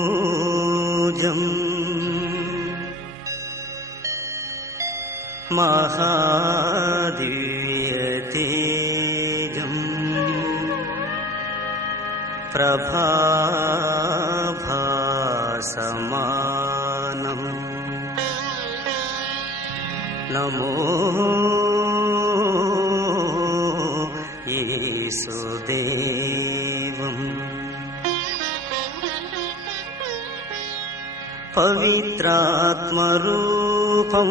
తనూజం మహాదివ్యతేజం ప్రభాభాసమానం నమో యేసుదేవం పవిత్రాత్మరూపం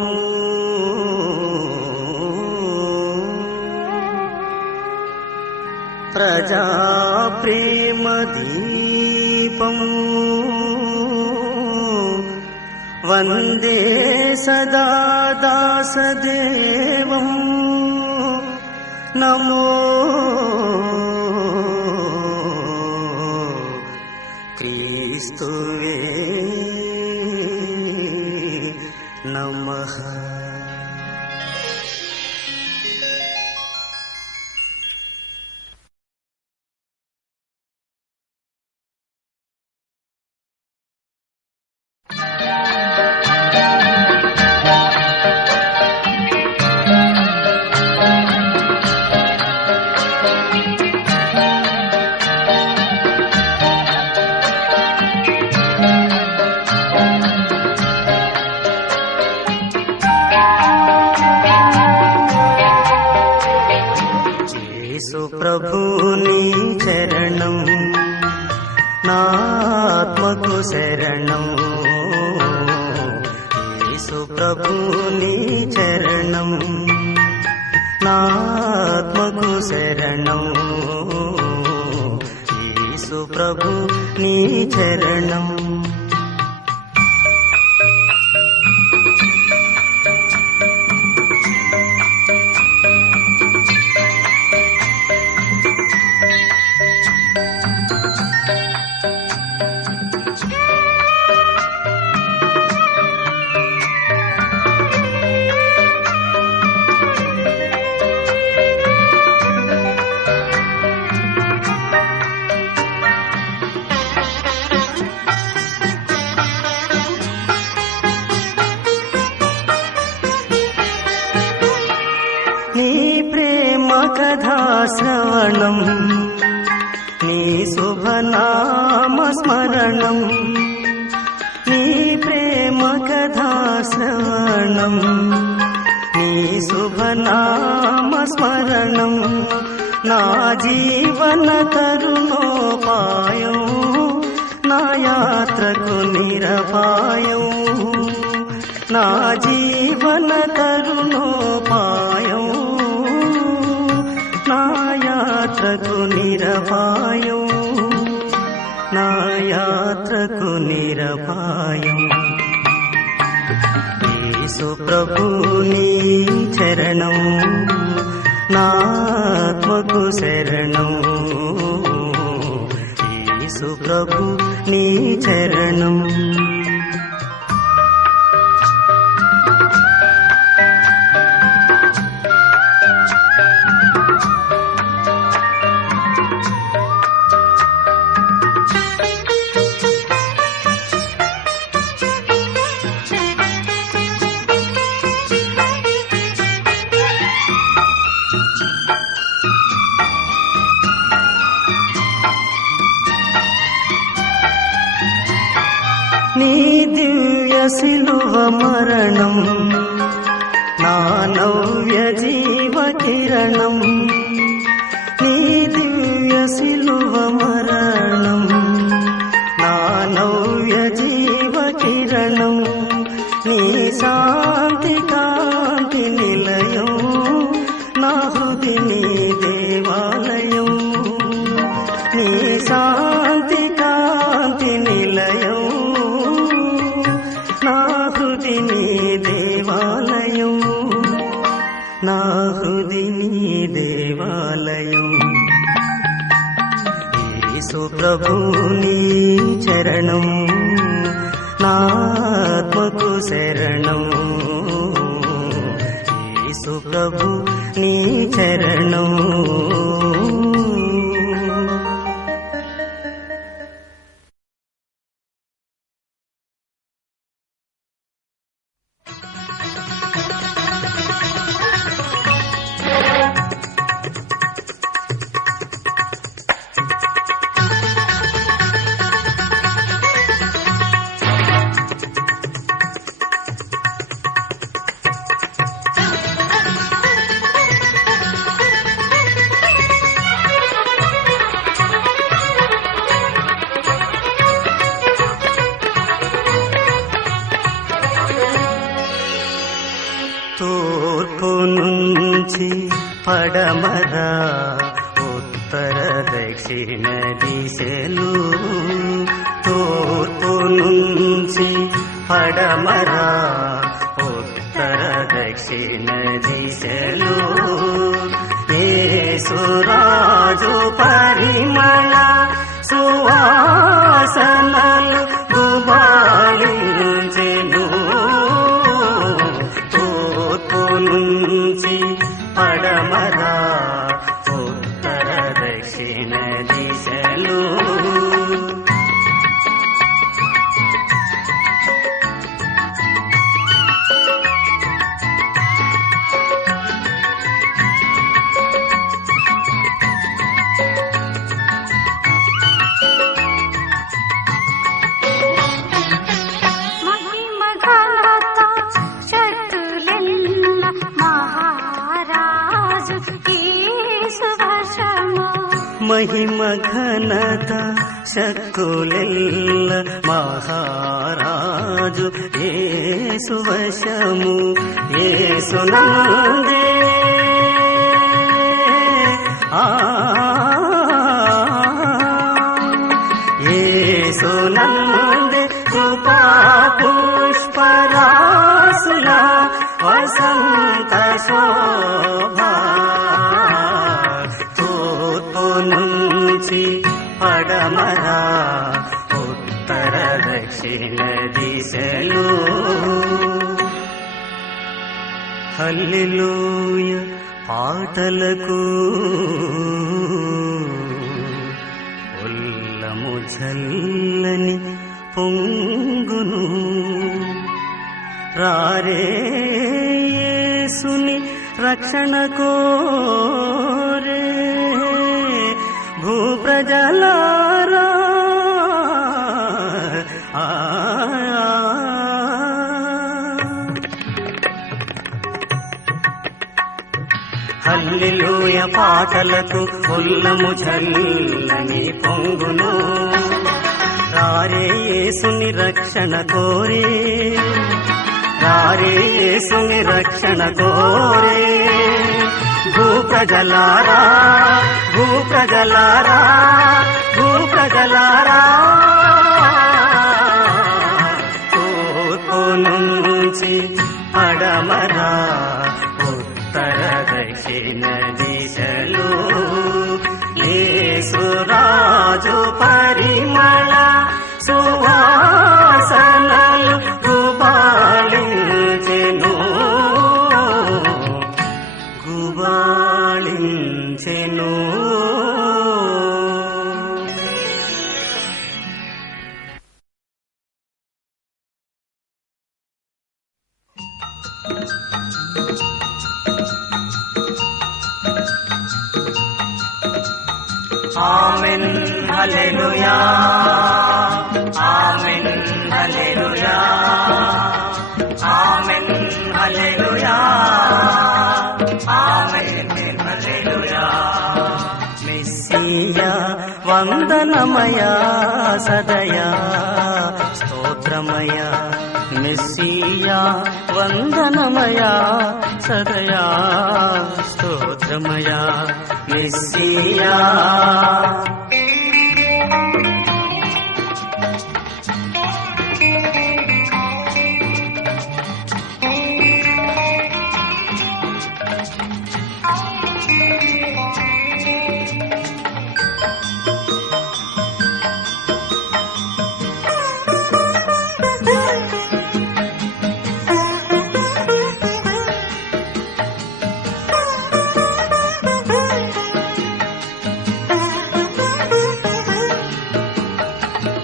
ప్రజాప్రేమదీపం వందే సదా దాసదేవం నమో క్రీస్తువే నమః. ప్రభుని చరణం నాత్మకు శరణం యేసు ప్రభుని చరణం నాత్మకు శరణం యేసు ప్రభు నీ చరణం నీ ప్రేమ కథా శ్రవణం నీ శుభనామ స్మరణం నీ ప్రేమ కథా శ్రవణం నీ శుభనామ స్మరణం నా జీవన తరుణోపాయం నా యాత్రకు నిరపాయం నా జీవన తరుణోపాయం నా యాత్రకు నిరపాయం నా యాత్రకు నిరపాయం యేసు ప్రభుని చరణం నాత్మకు శరణం యేసు ప్రభు నీ చరణం నీ దివ్య శిలువ మరణం నా నవ్య జీవ కిరణం నీ దివ్య శిలువ మరణం నా నవ్య జీవ కిరణం నీ శాంతి కాంతి నిలయం నా హృది నీ దేవాలయం నీ శాంతి కాంతి నిలయం నా హృది నీ దేవాలయం నా హృది నీ దేవాలయం యేసు ప్రభుని చరణం నాత్మకు శరణం యేసు ప్రభు నీ చరణం పడమర ఉత్తర దక్షిణ దిశలు తూర్పు నుంచి పడమర ఉత్తర దక్షిణ దిశలు యేసురాజు పరిమళ సువాసనలు గుబాళించెను తూర్పు నుంచి పడమర ఉత్తర దక్షిణ దిశలు మహిమ ఘనత శక్తులెల్ల మహారాజు యేసు వశము యేసునందే యేసునందే కృపా పుష్పరాసుల వసంత శోభా నుంచి పడమర ఉత్తర దక్షిణ దిశలు హల్లెలూయ పాటలకు ఉల్లము చల్లని పొంగును రారే యేసుని రక్షణ కోరే భూప్రజలారా హల్లెలూయ పాటలకు ఉల్లము చల్లని పొంగును రారే యేసుని రక్షణ కోరే రారే యేసుని రక్షణ కోరే భూప్రజలారా భూప్రజలారా భూప్రజలారా తూర్పు నుంచి పడమర ఉత్తర దక్షిణ దిశలు యేసురాజు పరిమళ సువాసనలు గుబాళించెను గుబాళించెను amen hallelujah amen hallelujah amen hallelujah amen hallelujah messiah వందనమయా సదయా స్తోత్రమయా మెస్సియా వందనమయా సదయా స్తోత్రమయా మెస్సియా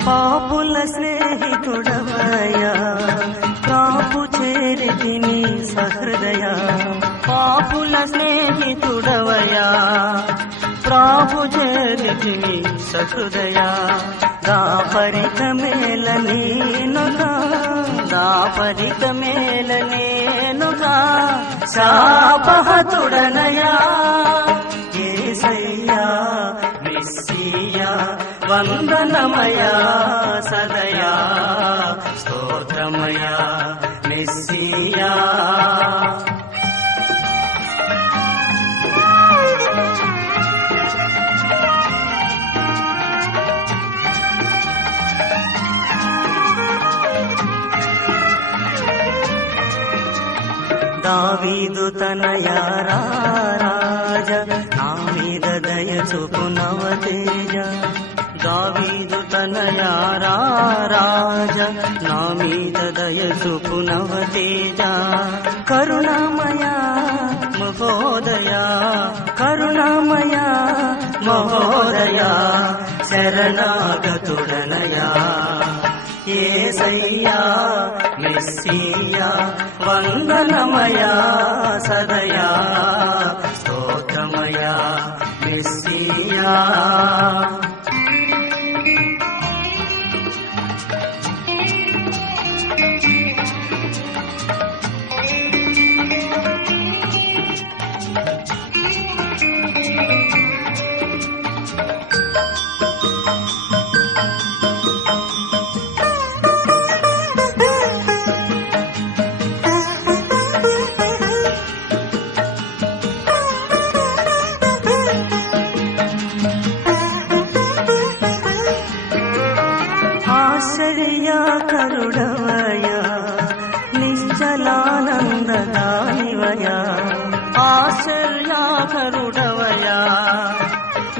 పాపుల స్నేహితుడవయా కాపు చేరితిని సహృదయ పాపుల స్నేహితుడవయా ప్రాపు చేరితిని సహృదయ దాపరిక మేల నేనుగా దాపరిక మేల నేనుగా శాపహతుడనయా యేసయ్యా మెస్సియా వందనమయా సదయా స్తోత్రమయా మెస్సియా దావీదు తనయా రాజ నా మీద దయ చూపు నవతేజ దావీదు తనయా రాజ నా మీద దయ చూపు నవతేజ కరుణామయ మహోదయ కరుణామయ మహోదయ శరణాగతుడనయా యేసయ్యా మెస్సియా వందనమయా సదయా స్తోత్రమయా మెస్సియా కరుడవయా నిశ్చలానందదానివయా ఆశ్చర్యాకరుడవయా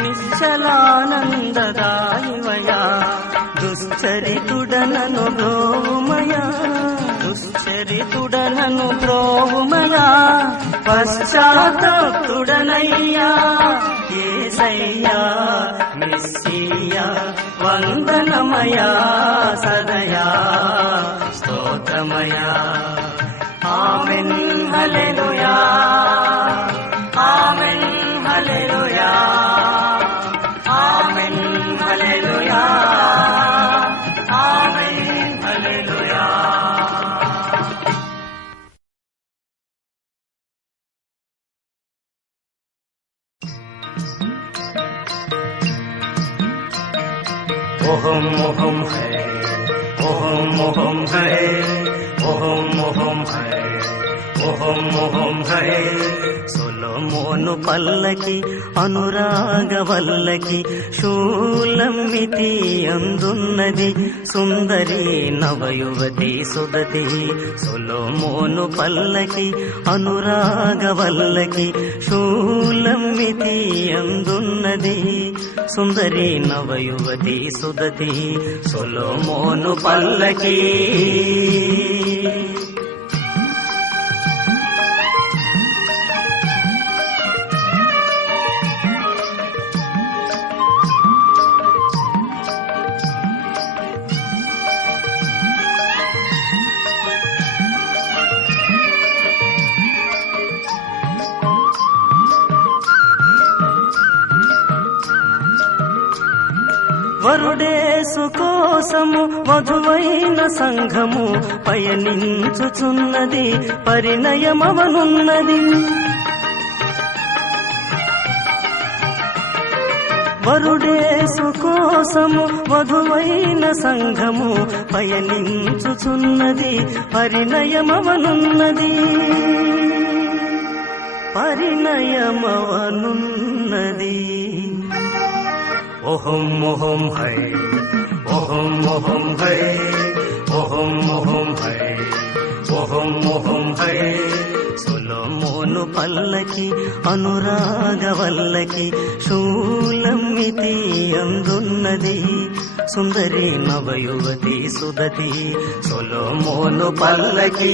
నిశ్చలానందదానివయా దుశ్చరితుడనను బ్రోవుమయా దుశ్చరితుడనను బ్రోవుమయా పశ్చాత్తప్తుడనయ్యా యేసయ్యా మెస్సియా వందనమయా సదయా స్తోత్రమయా amen hallelujah amen hallelujah amen hallelujah amen hallelujah ओहम ओहम है ओहम ओहम है ओहम ओहम है ओहम ओहम है సొలొమోను పల్లకి అనురాగవల్లకి శూలమితి అందున్నది సుందరి నవయువతి సుదతి సొలొమోను పల్లకి అనురాగవల్లకి శూలమితి అందున్నది సుందరి నవయువతి సుదతి సొలొమోను పల్లకి వరుడేసు కోసము వధువైన సంఘము పయనించుచున్నది పరిణయమవనున్నది వరుడేసు కోసము వధువైన సంఘము పయనించుచున్నది పరిణయమవనున్నది పరిణయమవనున్నది ओहम ओहम है ओहम ओहम है ओहम ओहम है ओहम ओहम है సొలొమోను పల్లకి అనురాగవల్లకి శూలమితి అందున్నది సుందరి నవయువతి సుదతి సొలొమోను పల్లకి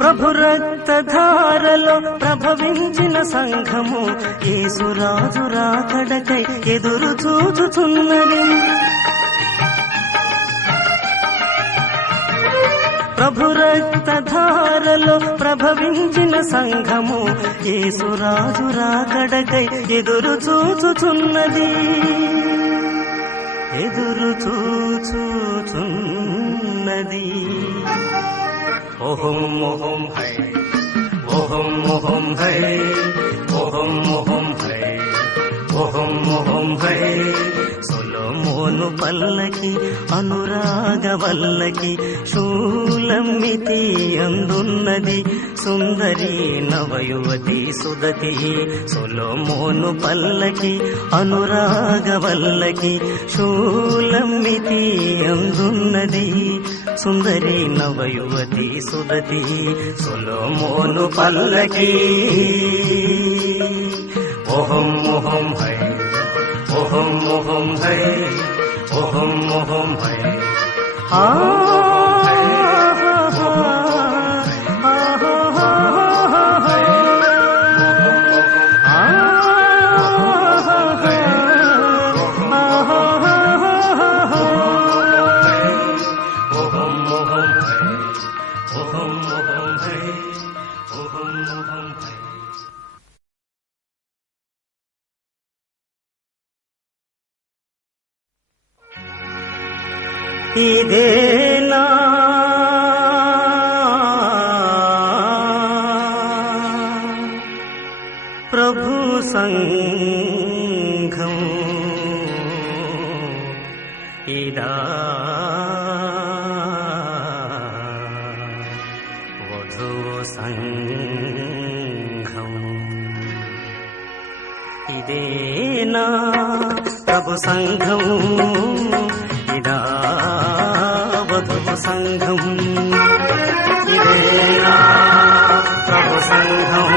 ప్రభు రక్తధారలో ప్రభవించిన సంఘము యేసురాజు రాకడకై ఎదురు చూచుచున్నది ప్రభు రక్తధారలో ప్రభవించిన సంఘము యేసురాజు రాకడకై ఎదురు చూచుచున్నది ఎదురు చూచుచున్నది ओहम ओहम है ओहम ओहम है ओहम ओहम है ఓహం ఓహం హై సొలొమోను పల్లకి అనురాగ వల్లకి శూలమితి అందున్నది సుందరి నవయువతి సుదతి సొలొమోను పల్లకి అనురాగ వల్లకి శూలమితి అందున్నది సుందరి నవయువతి సుదతి సొలొమోను పల్లకి ఓహం ఓహం హై ఓహం ఓహం హై ఓహం ఓహం హై ఇదేనా ప్రభు సంఘం ఇదా వధూ సంఘం ఇదేనా ప్రభు సంఘం ఇదా వధూ సంఘం ఇదేనా ప్రభు సంఘం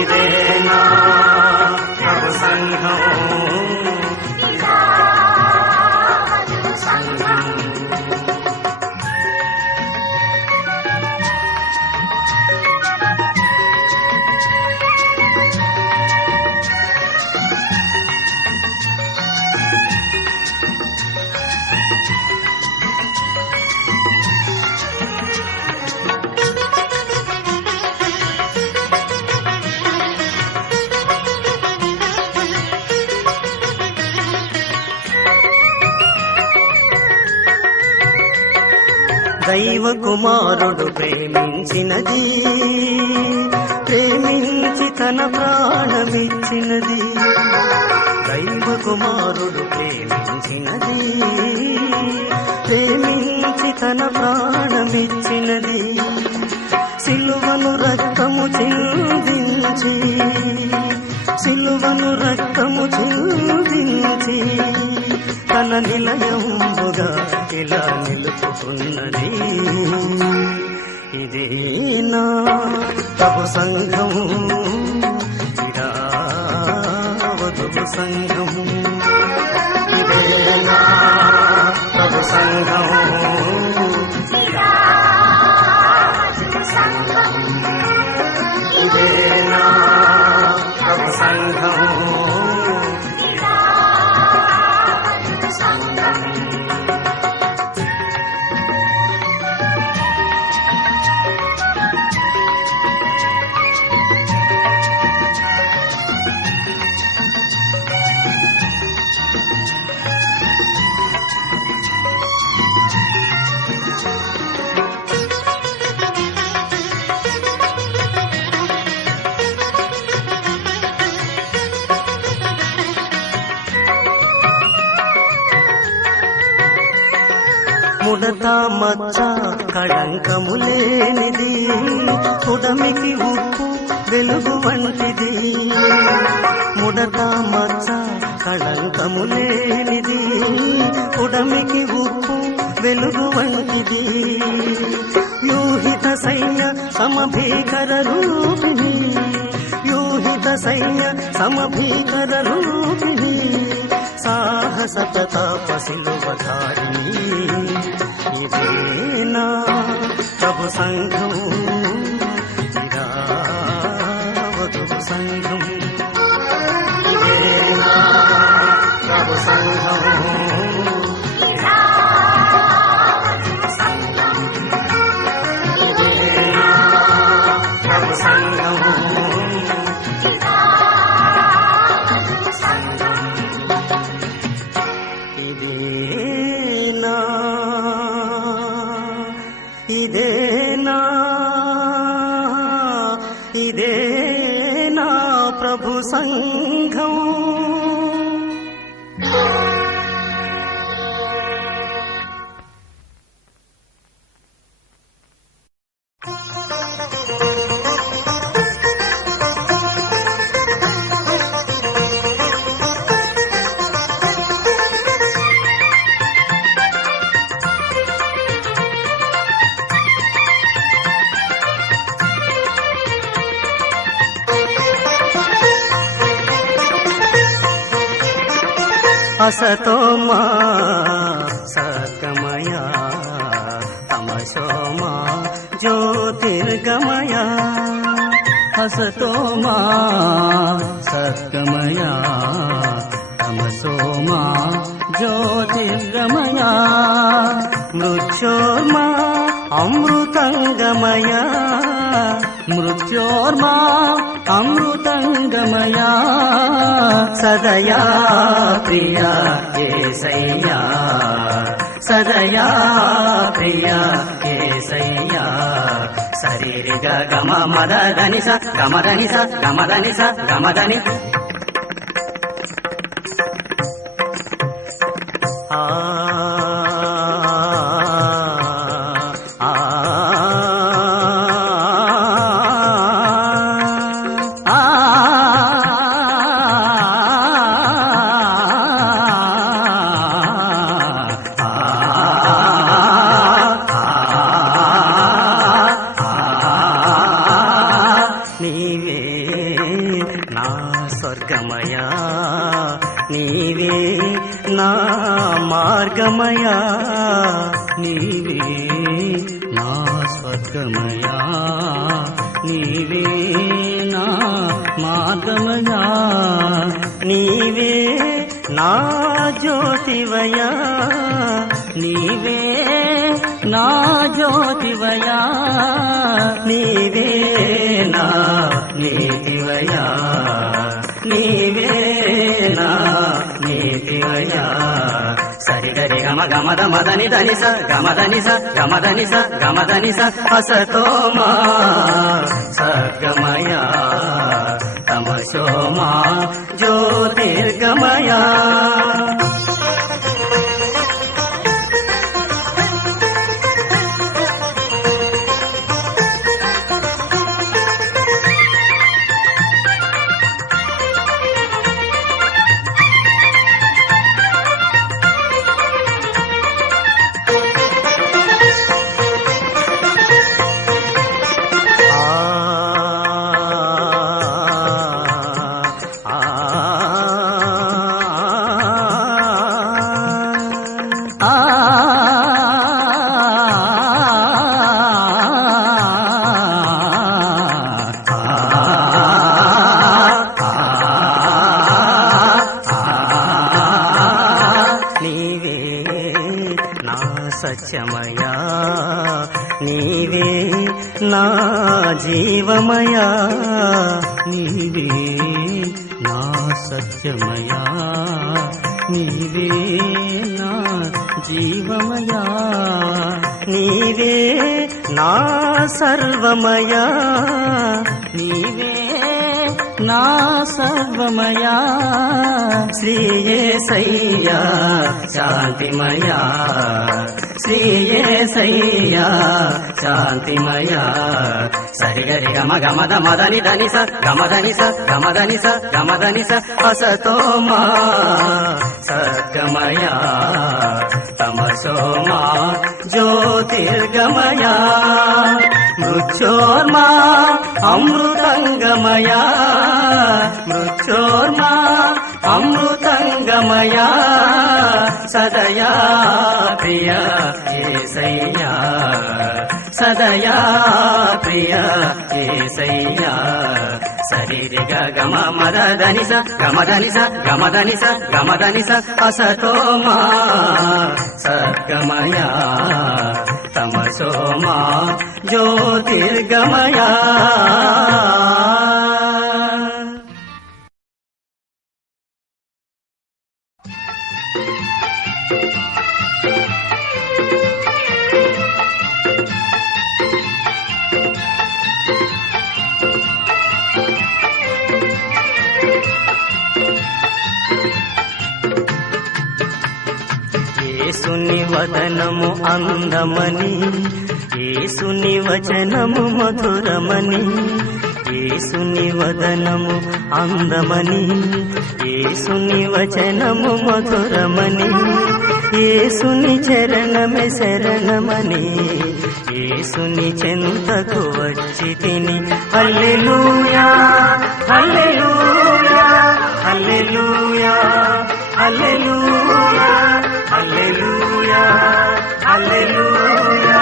ఇదేనా ప్రభు సంఘం దైవ కుమారుడు ప్రేమించినది ప్రేమించి తన ప్రాణమిచ్చినది దైవ కుమారుడు ప్రేమించినది ప్రేమించి తన ప్రాణమిచ్చినది సిలువను రక్తము చిందించి సిలువను రక్తము చిందించి తన నిలయముగా ఇలా నిలుపుకున్నది ఇదేనా ప్రభు సంఘం ఇదా వధూ సంఘం ఇదేనా ప్రభు సంఘం ఇదేనా ప్రభు సంఘం ముడత మచ్చ కళంకము లేనిది ఉదమికి ఉప్పు వెలుగు వంటిది ముడత మచ్చ కళంకము లేనిది ఉదమికి ఉప్పు వెలుగు వంటిది వ్యూహిత సైన్య సమభీకర రూపిణి వ్యూహిత సైన్య సమభీకర రూపిణి సాహస ప్రతాప శిలువధారిణి ఇదేనా ప్రభు సంఘం ఇదా వధూ సంఘం ఇదేనా ప్రభు సంఘం ఇదేనా ప్రభు సంఘం ఇదేనా సంఘం असतो मा सद्गमय तमसो मा ज्योतिर्गमय असतो मा सद्गमय तमसो मा ज्योतिर्गमय मृत्योर्मा अमृतंगमय मृत्योर्मा अमृतंगमय सदया प्रिया येसయ్యా सदया प्रिया येसయ్యా शरीरिग गम मदनि स गमदनि स गमदनि स गमदनि స్వర్గమయా నీవే నా మార్గమయా నీవే నా స్వర్గమయా నీవే నా మార్గమయా నీవే నా జ్యోతివయా నీవే నా జ్యోతివయా నీవే నా నీతివయా నీవే నా నీతివయా సరిగరి గమ గమద మదని దని స గమదని స గమదని స గమదని స అసతో మా సద్గమయ తమసో మా జ్యోతిర్గమయ సత్యమయా నీవే నా జీవమయా నీవే నా సత్యమయా నీవే నా జీవమయా నీవే నా సర్వమయా నీవే నా సర్వమయా శ్రీయేసయ్యా శాంతిమయా శ్రీయేసయ్యా శాంతిమయా సరిగరి గమ గమద మదని దని స గమదని స గమదని స గమదని స అసతో మా సద్గమయా తమసో మా జ్యోతిర్గమయా మృత్యోర్మా అమృతంగమయా మృత్యోర్మా అమృతంగమయా సదయా ప్రియ యేసయ్యా సదయా ప్రియ యేసయ్యా శరీరిగ గమ మదని స గమదని స గమదని స గమదని స అసతో మా సద్గమయా తమసో మా జ్యోతిర్గమయా వదనము అందమని, యేసుని వచనము మధురమని. యేసుని వదనము అందమని, యేసుని వచనము మధురమని. యేసుని చరణమే శరణమని, యేసుని చెంతకు వచ్చి తిని. హల్లెలూయా హల్లెలూయా హల్లెలూయా హల్లెలూయా హల్లెలూయా హల్లెలూయా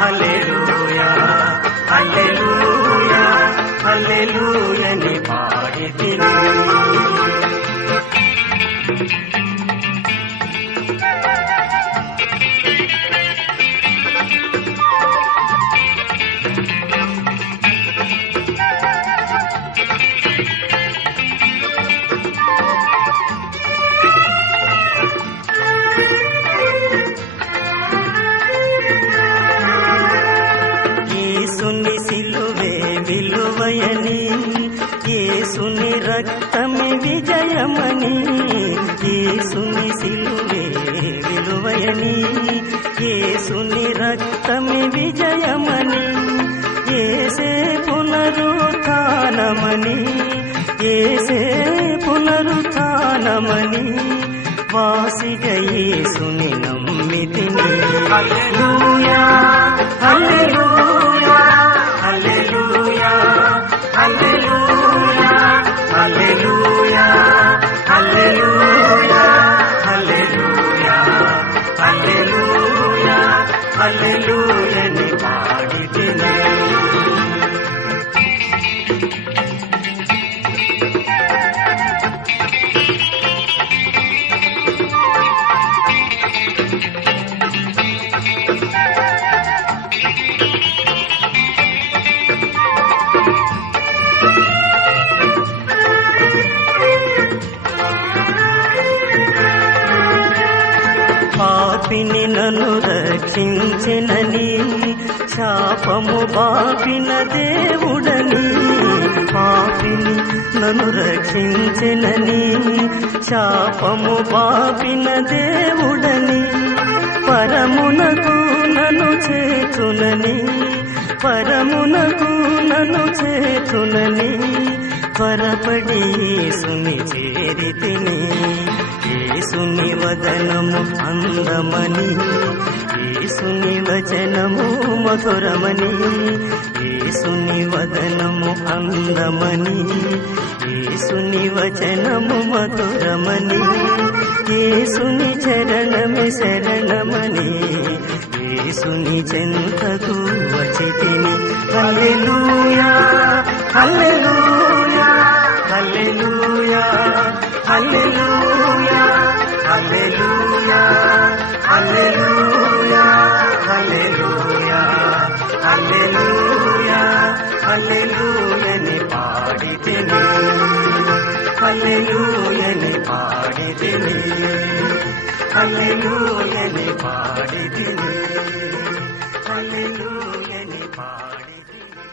హల్లెలూయా హల్లెలూయా హల్లెలూయని పాడి తిని. యేసుని సిలువే విలువయని, యేసుని రక్తమే విజయమని. యేసుని సిలువే విలువయని, యేసుని రక్తమే విజయమని. యేసే పునరుత్థానమని, యేసే పునరుత్థానమని. వాసిగా యేసుని నమ్మితిని. హల్లెలూయా హల్లెలూయా హల్లెలూయా హల్లెలూయా హల్లెలూయా హల్లెలూయా హల్లెలూయా హల్లెలూయా హల్లెలూయని పాడి తిని. పాపిని నన్ను రక్షించెనని, శాపము బాపిన దేవుడని. పాపిని నన్ను రక్షించెనని, శాపము బాపిన దేవుడని. పరమునకు నన్ను చేర్చునని, పరమునకు నన్ను చేర్చునని. త్వరపడి యేసుని చేరితిని. యేసుని వదనము అందమని, యేసుని వచనము మధురమని. యేసుని వదనము అందమని, యేసుని వచనము మధురమని. యేసుని చరణమే శరణమని, యేసుని చెంతకు వచ్చి తిని. హల్లెలూయా హల్లెలూయా హల్లెలూయా హల్లెలూయా హల్లెలూయా హల్లెలూయా హల్లెలూయా హల్లెలూయా హల్లెలూయని పాడి తిని. హల్లెలూయని పాడి తిని. హల్లెలూయని పాడి తిని. హల్లెలూయని పాడి తిని.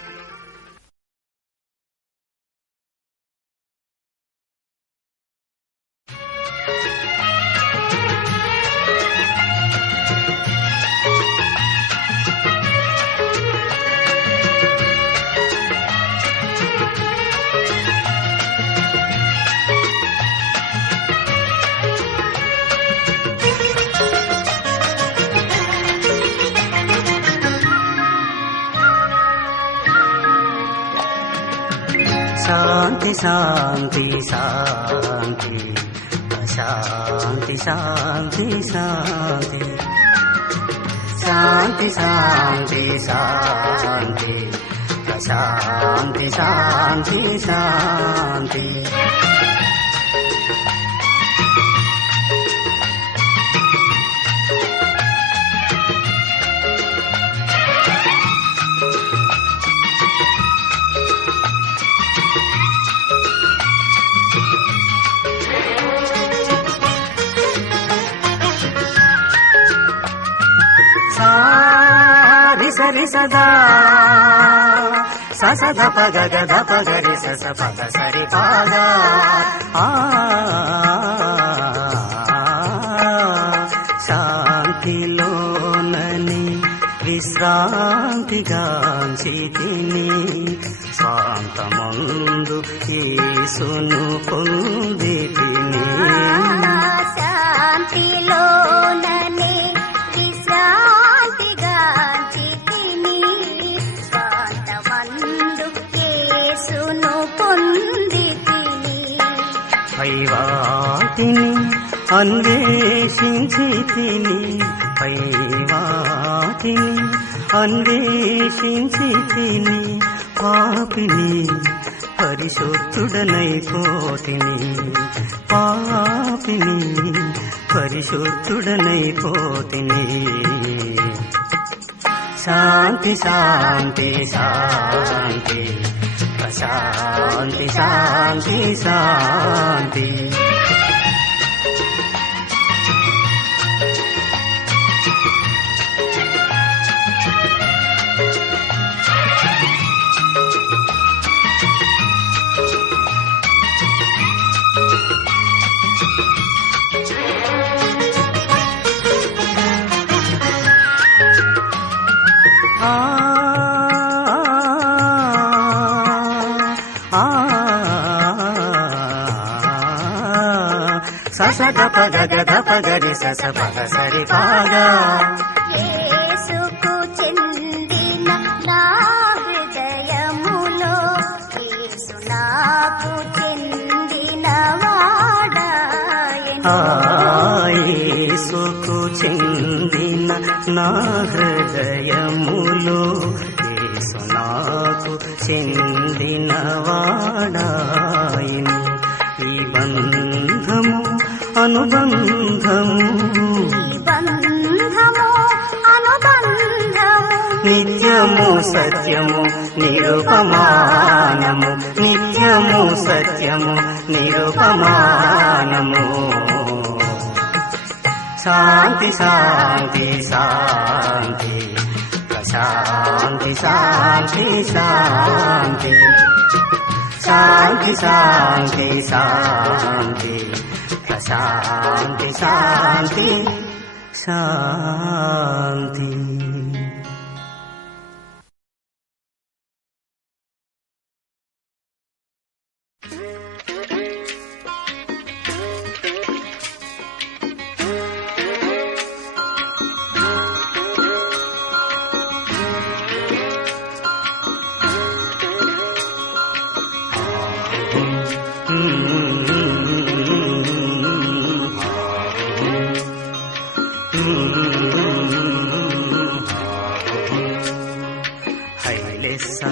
శాంతి శాంతి శాంతి శాంతి శాంతి శాంతి శాంతి శాంతి శాంతి శాంతి శాంతి శాంతి. సరి సదా సద పగ గద పగరి సస పగ సరి పగ. శాంతిలో శాంతిలోనని విశ్రాంతిగాంచితిని స్వాంతమందు యేసును పొందితిని శాంతిలోనని విశ్రాంతిగాంచితిని స్వాంతమందు యేసును పొందితిని పైవాటిని అన్వేషించితిని పైవాటిని అన్వేషించితిని పాపిని పరిశుద్ధుడనైపోతిని పాపిని పరిశుద్ధుడనైపోతిని శాంతి శాంతి శాంతి శాంతి శాంతి శాంతి ససగప గగధప గరి సస పగ సరి పాగా యేసుకు చెందిన నా హృదయములో యేసు నాకు చెందిన వాడాయెను యేసుకు చెందిన నా హృదయములో యేసు నాకు చెందిన వాడాయెను ఈ బంధము అనుబంధము నిత్యము సత్యము నిరుపమానము నిత్యము సత్యము నిరుపమానము శాంతి శాంతి శాంతి శాంతి శాంతి శాంతి శాంతి శాంతి శాంతి శాంతి శాంతి శాంతి హైలెస్సా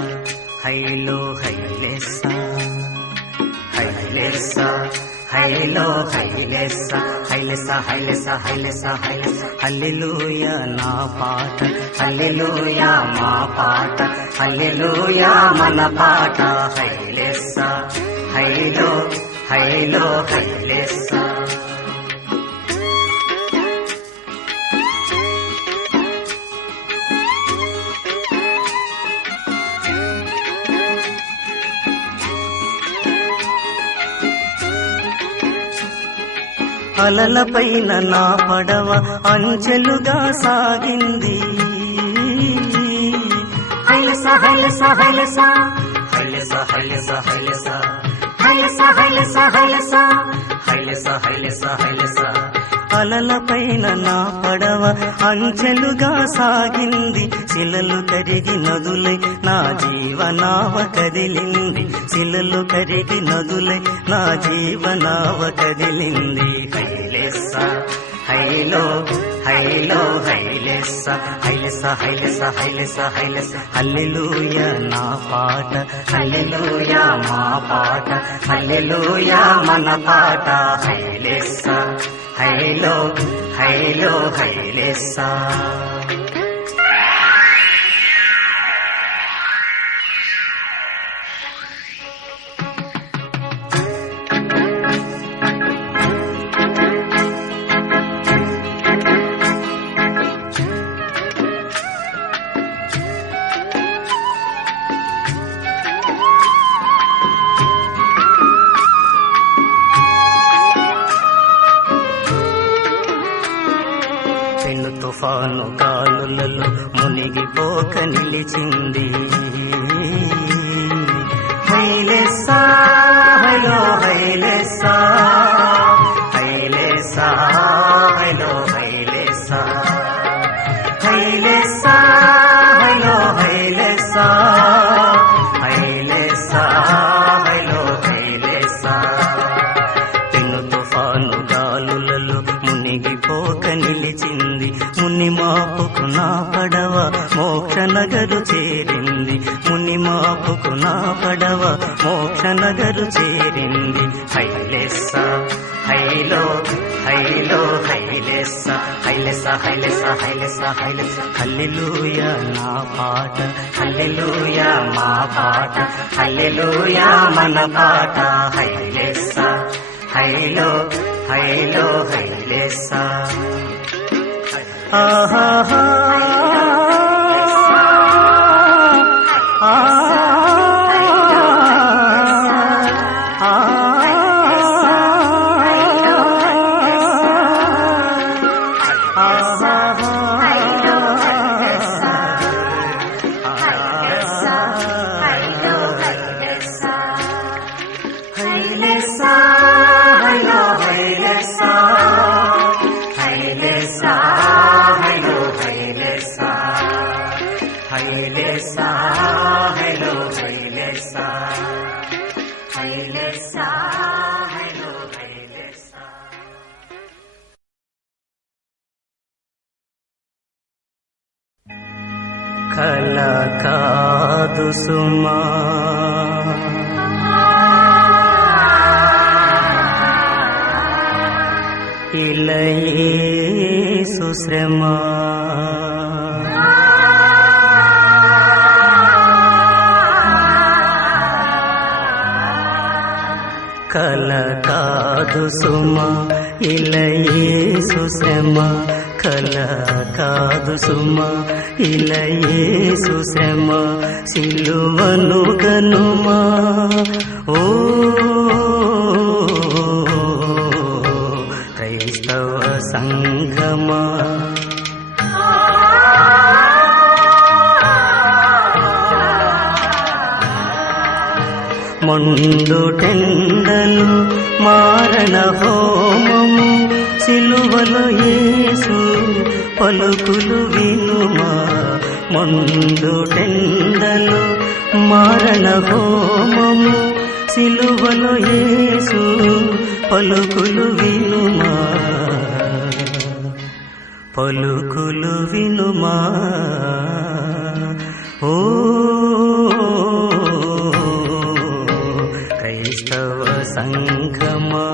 హైలో హైలెస్సా హైలెస్సా హైలో హైలెస్సా హైలెస్సా హైలెస్సా హైలెస్సా హైలెస్సా హల్లెలూయా నా పాట హల్లెలూయా మా పాట హల్లెలూయా మన పాట హైలెస్సా హైలో హైలో హైలెస్సా అలలపైన నా పడవ అంచెలుగా సాగింది హైలెస హైలెస హైలెస హైలెస హైలెస హైలెస హైలెస హైలెస హైలెస హైలెస హైలెస హైలెస అలలపైన నా పడవ అంచెలుగా సాగింది శిలలు కరిగి నదులై నా జీవనావ కదిలింది శిలలు కరిగి నదులై నా జీవనావ కదిలింది హైలెస్స హైలో హైలో హైలెస్స హైలెస్స హైలెస్స హైలెస్స హైలెస్స హల్లెలూయా నా పాట హల్లెలూయా మా పాట హల్లెలూయా మన పాట హైలెస్స హైలో హైలో హైలెస్స తుఫాను గాలులలో మునిగిపోక నిలిచింది. హైలెస్సా హైలో హైలెస్సా హైలెస్సా హైలో హైలెస్సా హైలెస్సా హైలో హైలెస్సా హైలెస్సా హైలో హైలెస్సా. పెను తుఫాను గాలులలో మునిగిపోక నిలిచింది. ముని మాపుకు నా పడవ మోక్ష నగరు చేరింది. ముని మాపుకు నా పడవ మోక్ష నగరు చేరింది. హైలెస్సా హైలో హైలో హైలెస్సా హైలెస్సా హైలెస్సా హైలెస్సా హైలెస్సా. హల్లెలూయా నా పాట, హల్లెలూయా మా పాట, హల్లెలూయా మన పాట. హైలెస్సా హైలో హైలో హైలెస్సా. ఆహాహా హైలెస్సా హైలో హైలెస్సా హైలెస్సా హైలో హైలెస్సా. కల కాదు సుమా ఇలయేసు శ్రమ. కల కాదు సుమ ఇలయేసు శ్రమ. కల కాదు సుమ ఇలయేసు శ్రమ. సిలువను గనుమా ఓ క్రైస్తవ సంఘమా. మొండు టెండలు మారణ హోమము సిలువలో యేసు పలుకులు వినుమా. మొండు టెండలు మారణ హోమము సిలువలో యేసు పలుకులు వినుమా. పలుకులు వినుమా ఓ క్రైస్తవ సంఘమా.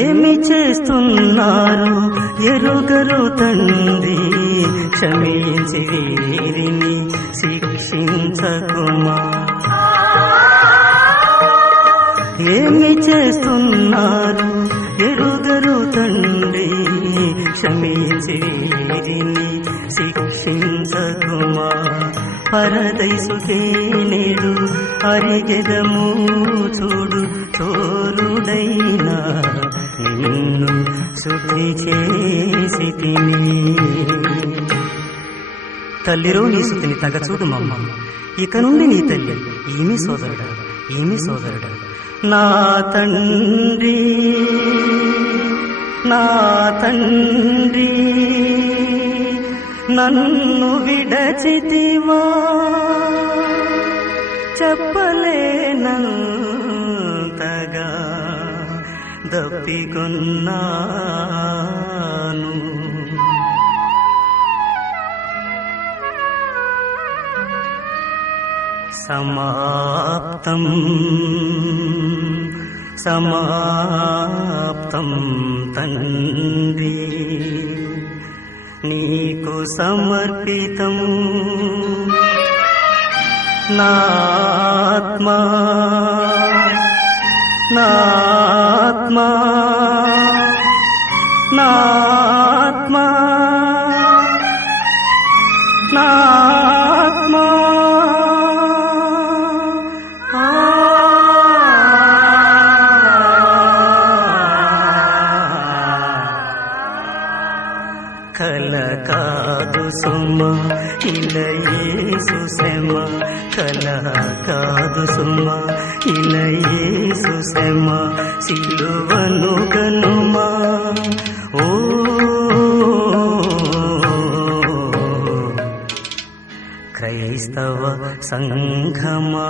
ఏమి చేస్తున్నారు ఎరుగరు తండ్రి, క్షమించి వీరిని శిక్షించకుమా. ఏమి చేస్తున్నారు ఎరుగరు తండ్రి, క్షమించి వీరిని శిక్షించకుమా. పరదైసుకే నేడు అరిగెదము చూడు, చోరుడైనా నిన్ను శుద్ధి చేసి తిని. తల్లిరో నీ శుద్ధిని తగ చూడు మమ్మ, ఇక నుండి నీ తల్లి ఈమె సోదరుడా, ఈమె సోదరుడా. నా తండ్రి నా తండ్రి నన్ను విడచితివా, చెప్పలేనంతగా దప్పికొన్నాను. సమాప్తం సమాప్తం తండ్రి, నీకు సమర్పితం నాత్మా నాత్మా నాత్మా నాత్మా కల కాదు సుమ ఇలయేసు శ్రమ కల కాదు సుమ ఇలయేసు శ్రమ సిలువను గనుమా ఓ క్రైస్తవ సంఘమా